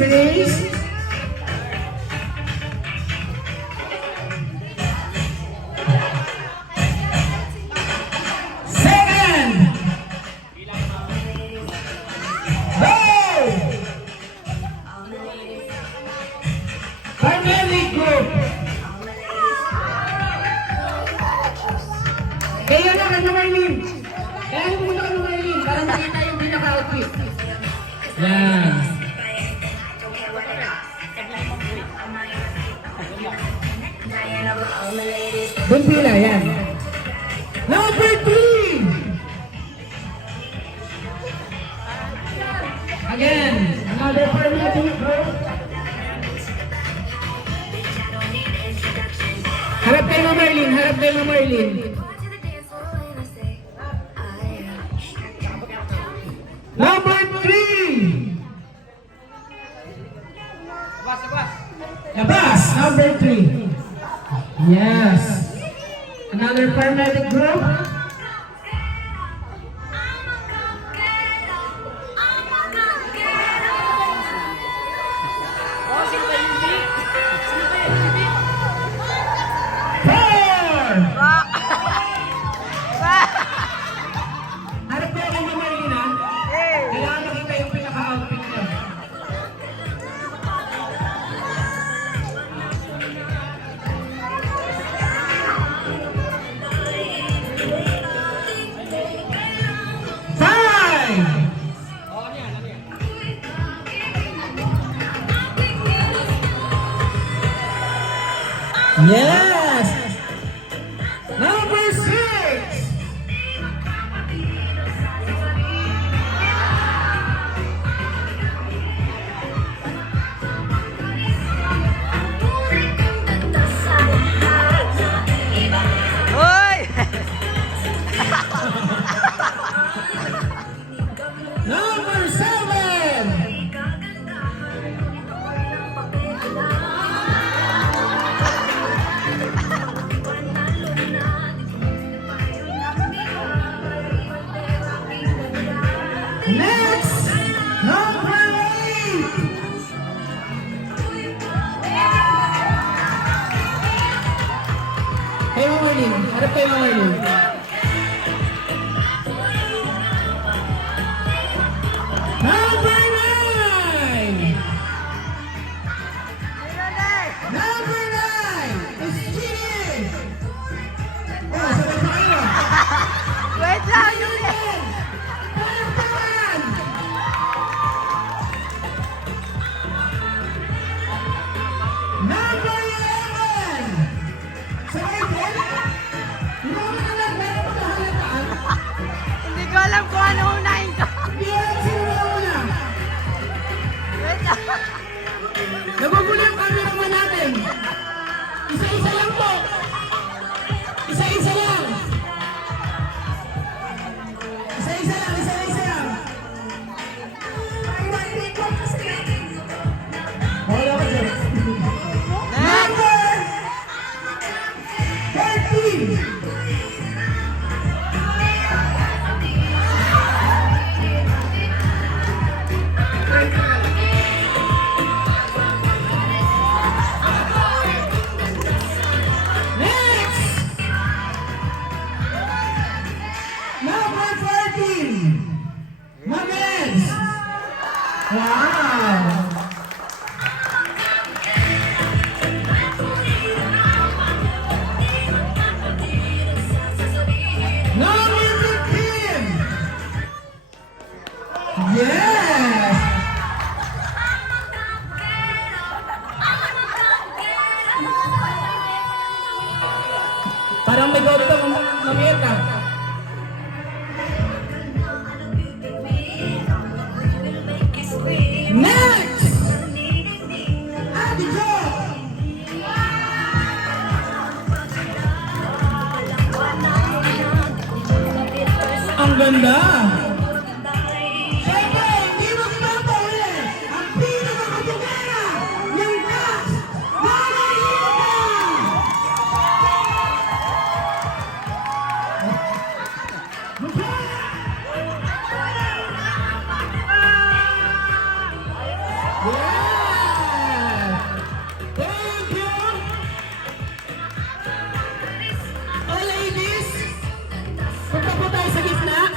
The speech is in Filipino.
Grace. Second. Go. Paramedic group. Kaya na kayo Marlene. Kaya mo muna kayo Marlene para makita yung pinaka-outfit. Yan. Doon pila, yan. Number 3. Again, another paramedic group. Harap kayo na Marlene, harap kayo na Marlene. Number 3. Labas, number 3. Yes. Another paramedic group. Harap kayo kay Marlene, ha? Kailangan makita yung pinaka-outfit niya. Yes! Number 6! Hoy! Number 7! Next! Number 8! Kayo Marlene, harap kayo Marlene. Number 9! Number 9 is Ginny! Oh, sabay pa kayo. Wait lang, Yuli! Palakpakan! Number 11! Sabay din? Hindi mo alam, meron pa halataan. Hindi ko alam kung ano unahin ko. Hindi alam sino na una. Wait lang. Nagugulo yung cameraman natin. Isa-isa lang po. Isa-isa lang. Isa-isa lang, isa-isa lang. Wala ka dyan. Number 13. Next! Number 14. Magens! Wow! Number 15. Yes! Parang may gawa pang mamiyeta. Next! Ate Jo! Ang ganda! Siyempre, hindi mo pinapahuli ang pinakakatugera ng cast na Marilita! Yeah! sa gitna.